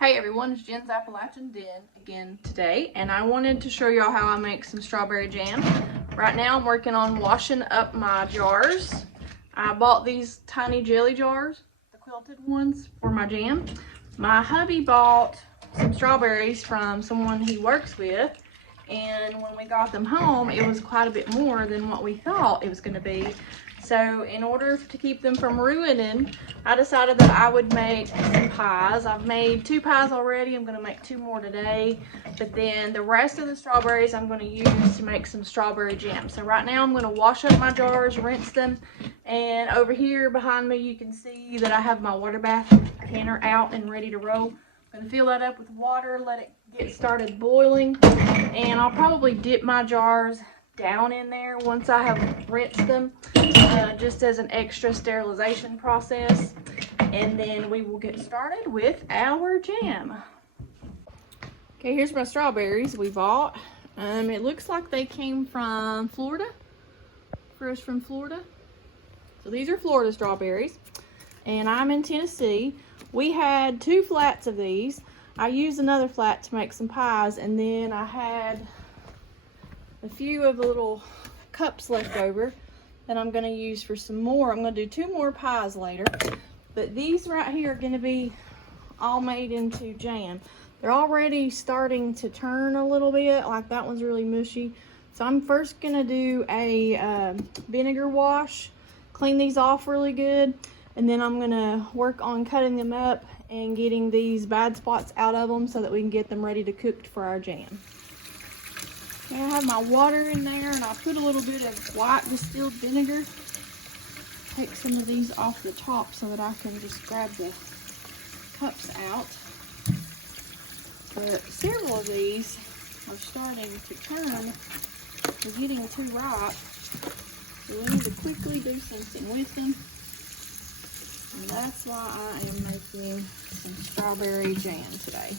Hey everyone, it's Jen's Appalachian Den again today, and I wanted to show y'all how I make some strawberry jam. Right now I'm working on washing up my jars. I bought these tiny jelly jars, the quilted ones, for my jam. My hubby bought some strawberries from someone he works with, and when we got them home, it was quite a bit more than what we thought it was going to be. So in order to keep them from ruining, I decided that I would make some pies. I've made 2 pies already. I'm going to make 2 more today. But then the rest of the strawberries I'm going to use to make some strawberry jam. So right now I'm going to wash up my jars, rinse them. And over here behind me you can see that I have my water bath canner out and ready to roll. I'm going to fill that up with water, let it get started boiling. And I'll probably dip my jars down in there once I have rinsed them, just as an extra sterilization process, and then we will get started with our jam. Okay, here's my strawberries we bought. It looks like they came from Florida, fresh from Florida. So these are Florida strawberries, and I'm in Tennessee. We had 2 flats of these. I used another flat to make some pies, and then I had a few of the little cups left over that I'm going to use for some more. I'm going to do 2 more pies later, but these right here are going to be all made into jam. They're already starting to turn a little bit, like that one's really mushy. So I'm first going to do a vinegar wash, clean these off really good, and then I'm going to work on cutting them up and getting these bad spots out of them so that we can get them ready to cook for our jam. I have my water in there, and I put a little bit of white distilled vinegar. Take some of these off the top so that I can just grab the cups out. But several of these are starting to turn. They're getting too ripe. So we need to quickly do something with them. And that's why I am making some strawberry jam today.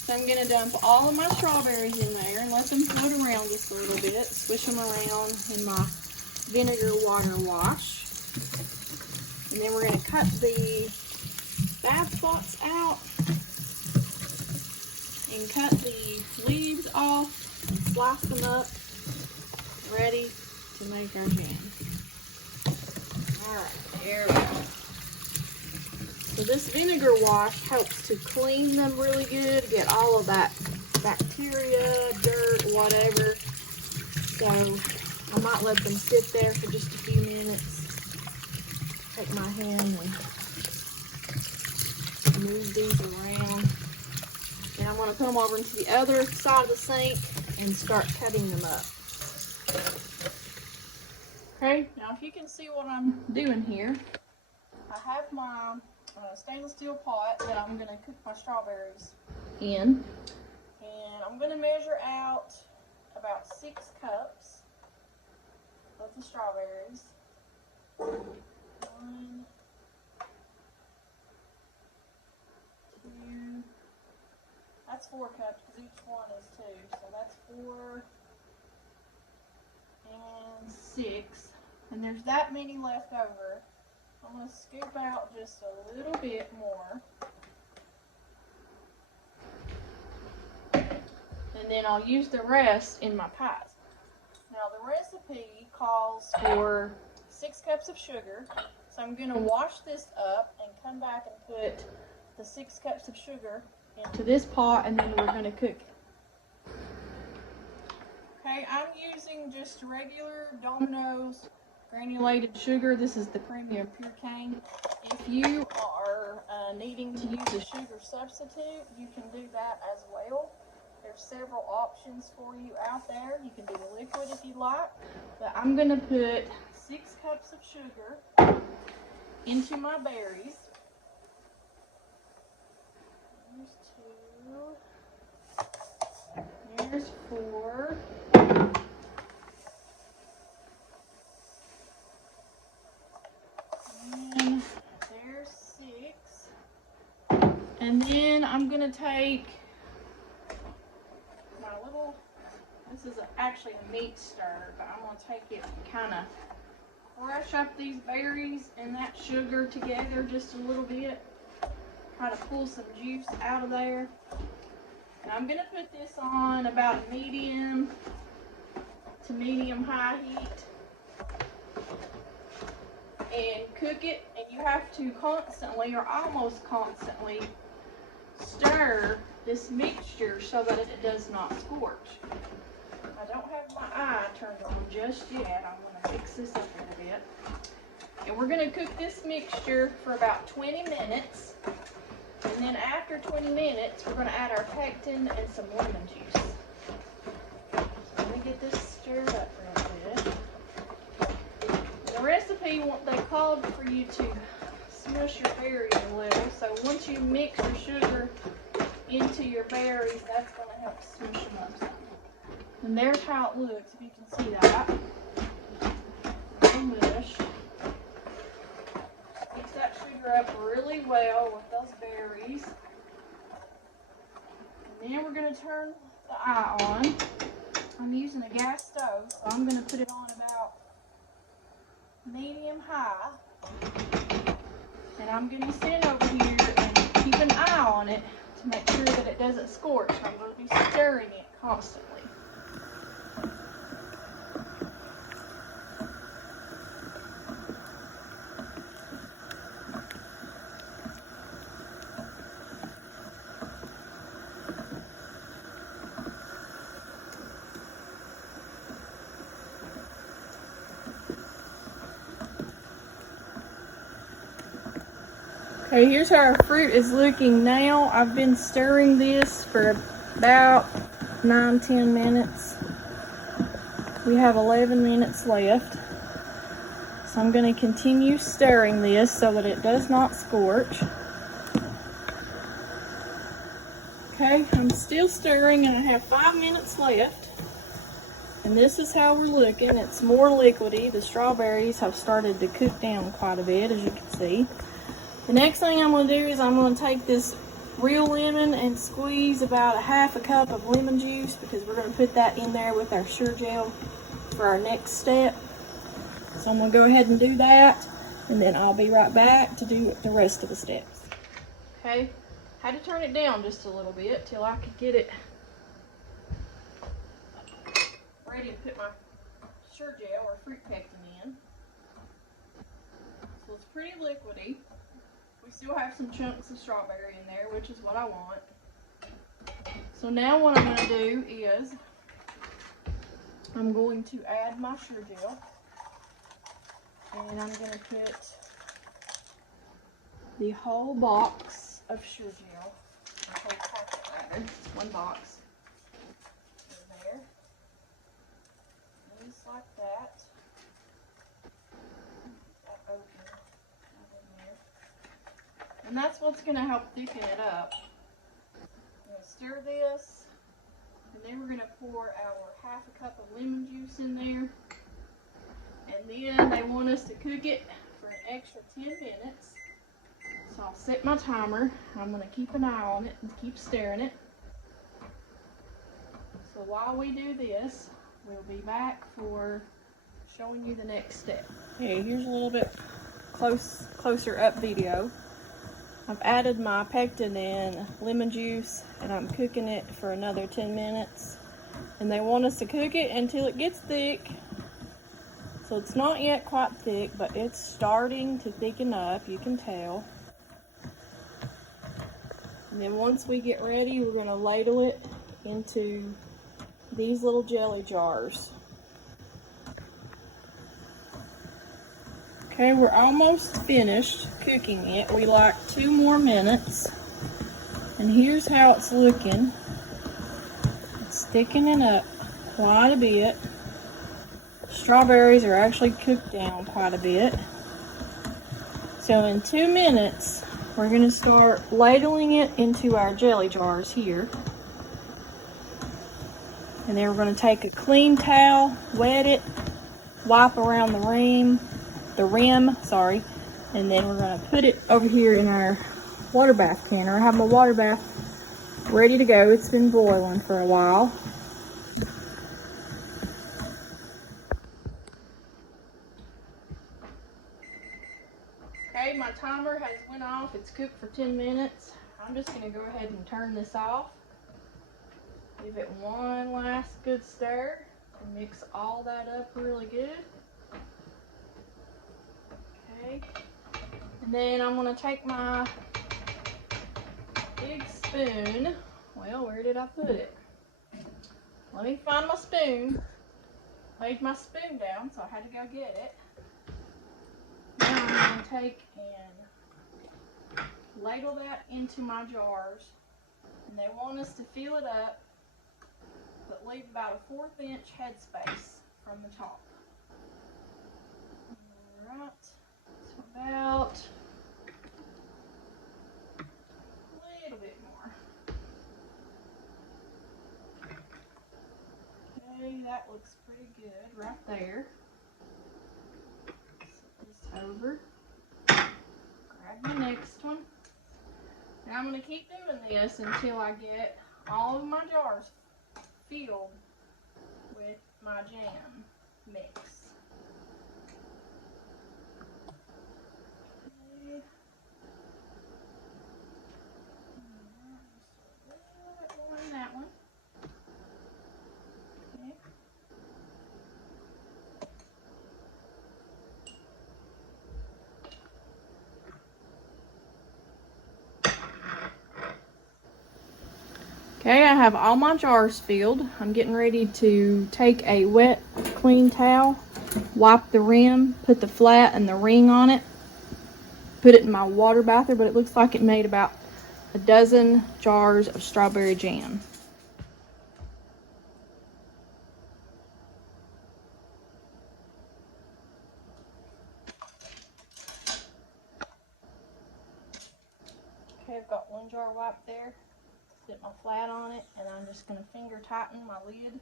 So I'm going to dump all of my strawberries in there and let them float around just a little bit. Swish them around in my vinegar water wash. And then we're going to cut the bad spots out and cut the leaves off and slice them up, ready to make our jam. Alright, there we go. So this vinegar wash helps to clean them really good, get all of that bacteria, dirt, whatever. So I might let them sit there for just a few minutes. Take my hand and move these around. And I'm going to put them over into the other side of the sink and start cutting them up. Okay, now if you can see what I'm doing here, I have my stainless steel pot that I'm going to cook my strawberries in, and I'm going to measure out about 6 cups of the strawberries. 1, 2, that's 4 cups because each one is 2, so that's 4 and 6, and there's that many left over. I'm going to scoop out just a little bit more. And then I'll use the rest in my pies. Now the recipe calls for 6 cups of sugar. So I'm going to wash this up and come back and put the 6 cups of sugar into this pot, and then we're going to cook it. Okay, I'm using just regular Domino's granulated sugar. This is the premium pure cane. If you are needing to use a sugar substitute, you can do that as well. There's several options for you out there. You can do the liquid if you like, but I'm going to put 6 cups of sugar into my berries. There's 2. There's 4. And there's 6. And then I'm going to take my little, this is actually a meat stirrer, but I'm going to take it and kind of crush up these berries and that sugar together just a little bit. try to pull some juice out of there. And I'm gonna put this on about a medium to medium high heat and cook it. And you have to constantly, or almost constantly, stir this mixture so that it does not scorch. I don't have my eye turned on just yet. I'm gonna mix this up a bit. And we're gonna cook this mixture for about 20 minutes. And then after 20 minutes, we're gonna add our pectin and some lemon juice. So let me get this stirred up real good. The recipe, they called for you to smush your berries a little. So once you mix your sugar into your berries, that's gonna help smush them up some. And there's how it looks, if you can see that. Mush. Mix that sugar up really well with those berries. And then we're going to turn the eye on. I'm using a gas stove, so I'm going to put it on about medium high. And I'm going to stand over here and keep an eye on it to make sure that it doesn't scorch. I'm going to be stirring it constantly. Okay, here's how our fruit is looking now. I've been stirring this for about 9-10 minutes. We have 11 minutes left. So I'm going to continue stirring this so that it does not scorch. Okay, I'm still stirring and I have 5 minutes left. And this is how we're looking. It's more liquidy. The strawberries have started to cook down quite a bit, as you can see. The next thing I'm going to do is I'm going to take this real lemon and squeeze about a half a cup of lemon juice, because we're going to put that in there with our Jell for our next step. So I'm going to go ahead and do that, and then I'll be right back to do the rest of the steps. Okay, had to turn it down just a little bit till I could get it ready to put my Jell or fruit pectin in. So it's pretty liquidy. We still have some chunks of strawberry in there, which is what I want. So now what I'm going to do is I'm going to add my Jell, and I'm going to put the whole box of Jell, the whole packet rather, one box in there, just like that. And that's what's going to help thicken it up. I'm going to stir this, and then we're going to pour our half a cup of lemon juice in there. And then they want us to cook it for an extra 10 minutes. So I'll set my timer. I'm going to keep an eye on it and keep stirring it. So while we do this, we'll be back for showing you the next step. Okay, here's a little bit closer up video. I've added my pectin and lemon juice, and I'm cooking it for another 10 minutes. And they want us to cook it until it gets thick. So it's not yet quite thick, but it's starting to thicken up, you can tell. And then once we get ready, we're going to ladle it into these little jelly jars. Okay, we're almost finished cooking it. We like 2 more minutes. And here's how it's looking. It's thickening up quite a bit. Strawberries are actually cooked down quite a bit. So in 2 minutes, we're going to start ladling it into our jelly jars here. And then we're going to take a clean towel, wet it, wipe around the rim, and then we're going to put it over here in our water bath canner. I have my water bath ready to go. It's been boiling for a while. Okay, my timer timer has went off. It's cooked for 10 minutes. I'm just going to go ahead and turn this off. Give it one last good stir and mix all that up really good. Okay. And then I'm going to take my big spoon. Well, where did I put it? Let me find my spoon. Laid my spoon down, so I had to go get it. Now I'm going to take and ladle that into my jars. And they want us to fill it up, but leave about a 1/4 inch headspace from the top. Alright, so about a little bit more. Okay, that looks pretty good right there. Set this over. Grab my next one. And I'm going to keep doing this until I get all of my jars filled with my jam mix. Okay. Just a little bit more in that one. Okay. Okay, I have all my jars filled. I'm getting ready to take a wet, clean towel, wipe the rim, put the flat and the ring on it, put it in my water bather, but it looks like it made about a dozen jars of strawberry jam. Okay, I've got one jar wiped there. Set my flat on it, and I'm just going to finger tighten my lid.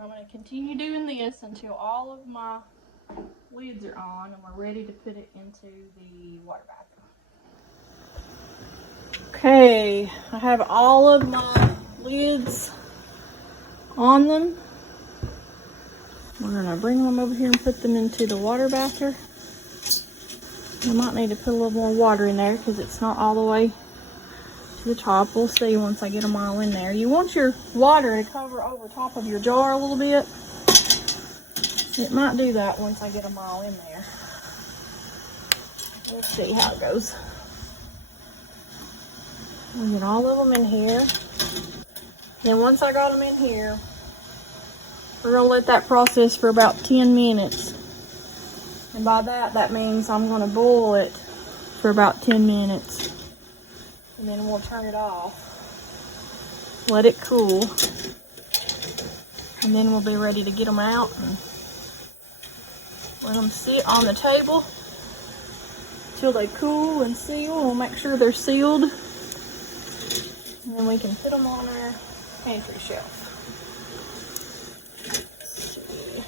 I'm going to continue doing this until all of my lids are on and we're ready to put it into the water bath. Okay, I have all of my lids on them. We're going to bring them over here and put them into the water bather. I might need to put a little more water in there because it's not all the way to the top. We'll see once I get them all in there. You want your water to cover over top of your jar a little bit. It might do that once I get them all in there. We'll see how it goes. We'll get all of them in here. Then once I got them in here, we're going to let that process for about 10 minutes. And by that, that means I'm going to boil it for about 10 minutes. And then we'll turn it off. Let it cool. And then we'll be ready to get them out and let them sit on the table until they cool and seal. We'll make sure they're sealed. And then we can put them on our pantry shelf. Let's see.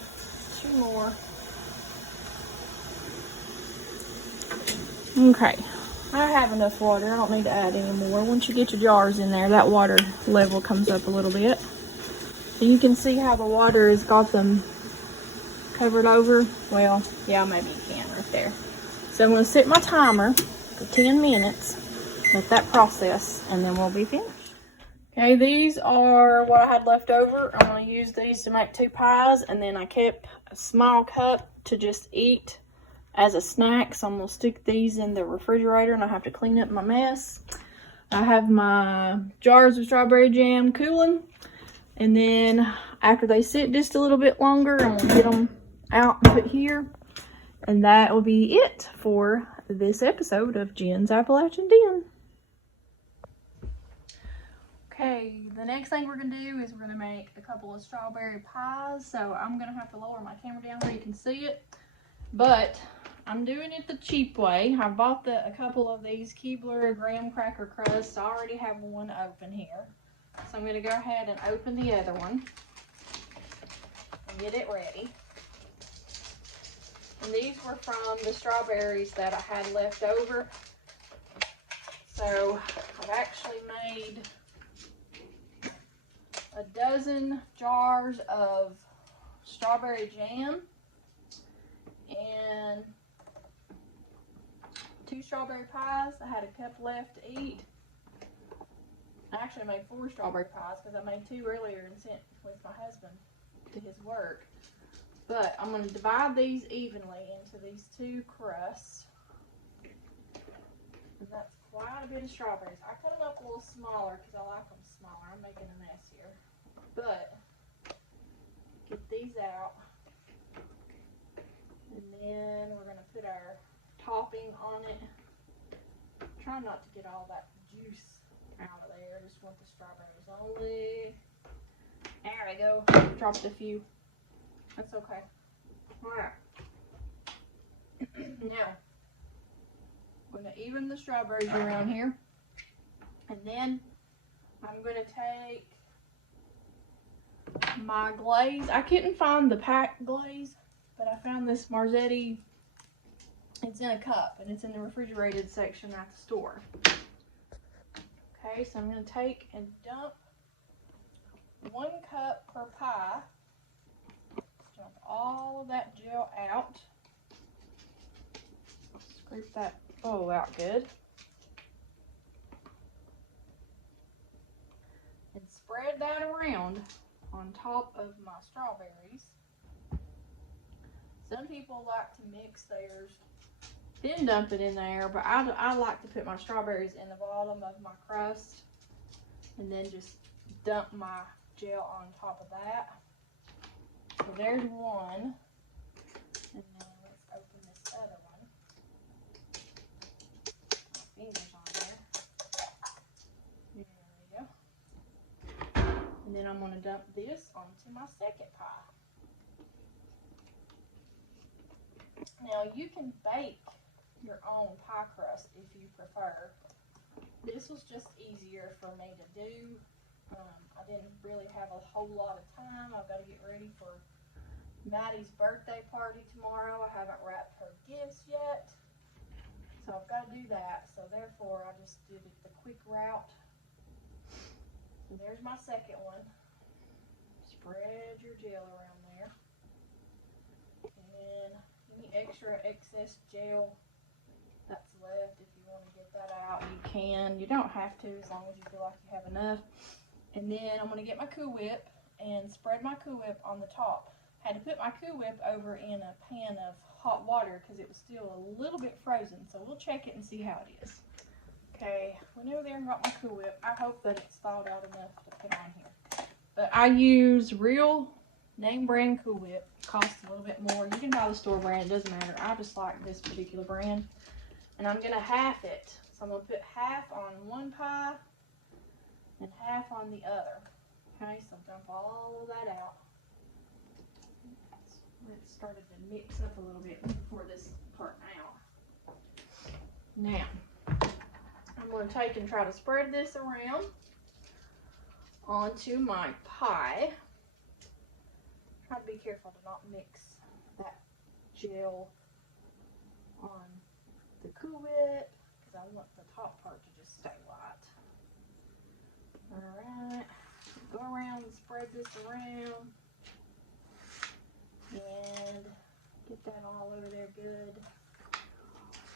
2 more. Okay, I have enough water. I don't need to add any more. Once you get your jars in there, that water level comes up a little bit. So you can see how the water has got them covered over. Well, yeah, maybe you can right there. So I'm going to set my timer for 10 minutes. Let that process, and then we'll be finished. Okay, these are what I had left over. I'm going to use these to make 2 pies, and then I kept a small cup to just eat as a snack, so I'm going to stick these in the refrigerator and I have to clean up my mess. I have my jars of strawberry jam cooling, and then after they sit just a little bit longer, I'm going to get them out and put here, and that will be it for this episode of Jen's Appalachian Den. Okay, the next thing we're going to do is we're going to make a couple of strawberry pies, so I'm going to have to lower my camera down so you can see it, but I'm doing it the cheap way. I bought a couple of these Keebler graham cracker crusts. I already have one open here. So I'm going to go ahead and open the other one and get it ready. And these were from the strawberries that I had left over. So I've actually made a dozen jars of strawberry jam. 2 strawberry pies. I had a cup left to eat. I actually made 4 strawberry pies because I made 2 earlier and sent with my husband to his work. But I'm going to divide these evenly into these 2 crusts. And that's quite a bit of strawberries. I cut them up a little smaller because I like them smaller. I'm making a mess here. But get these out. And then we're going to put our topping on it. Try not to get all that juice out of there. I just want the strawberries only. There we go. Dropped a few. That's okay. Alright. Now, I'm going to even the strawberries around here. And then I'm going to take my glaze. I couldn't find the packed glaze, but I found this Marzetti. It's in a cup, and it's in the refrigerated section at the store. Okay, so I'm going to take and dump 1 cup per pie. Dump all of that gel out. Scrape that bowl out good. And spread that around on top of my strawberries. Some people like to mix theirs, then dump it in there, but I like to put my strawberries in the bottom of my crust and then just dump my gel on top of that. So there's one, and then let's open this other one. My fingers on there. There we go. And then I'm going to dump this onto my second pie. Now you can bake your own pie crust if you prefer. This was just easier for me to do. I didn't really have a whole lot of time. I've got to get ready for Maddie's birthday party tomorrow. I haven't wrapped her gifts yet, so I've got to do that. So therefore I just did it the quick route. And there's my second one. Spread your gel around there. And any extra excess gel that's left, if you want to get that out, you can. You don't have to, as long as you feel like you have enough. And then I'm going to get my Cool Whip and spread my Cool Whip on the top. Had to put my Cool Whip over in a pan of hot water because it was still a little bit frozen. So we'll check it and see how it is. Okay, went over there and got my Cool Whip. I hope that it's thawed out enough to put on here. But I use real name brand Cool Whip. It costs a little bit more. You can buy the store brand, it doesn't matter. I just like this particular brand. And I'm going to half it. So I'm going to put half on one pie and half on the other. Okay, so dump all of that out. It started to mix up a little bit before this part out. Now, I'm going to take and try to spread this around onto my pie. Try to be careful to not mix that gel on the Cool Whip because I want the top part to just stay white. Alright, go around and spread this around and get that all over there good.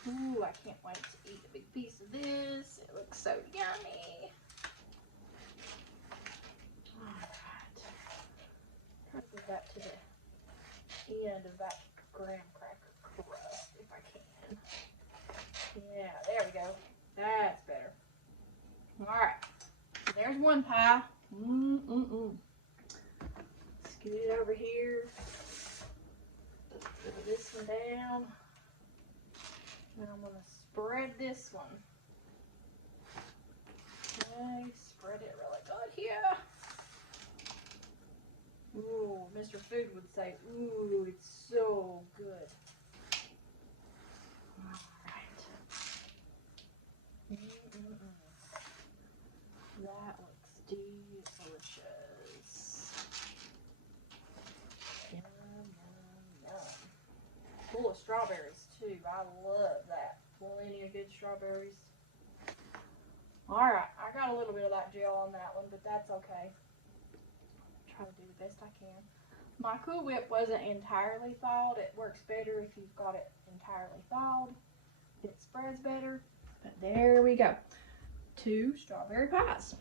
Ooh, I can't wait to eat a big piece of this. It looks so yummy. Alright, try to get that to the end of that graham cracker crust if I can. Yeah, there we go. That's better. Alright. There's one pie. Scoot it over here. Put this one down. And I'm going to spread this one. Okay, spread it really good here. Ooh, Mr. Food would say, ooh, it's so good. Alright. That looks delicious. Yum, yum, yum. Full of strawberries too. I love that. Plenty of good strawberries. Alright, I got a little bit of that gel on that one, but that's okay. Try to do the best I can. My Cool Whip wasn't entirely thawed. It works better if you've got it entirely thawed. it spreads better. But there we go. 2 strawberry pies.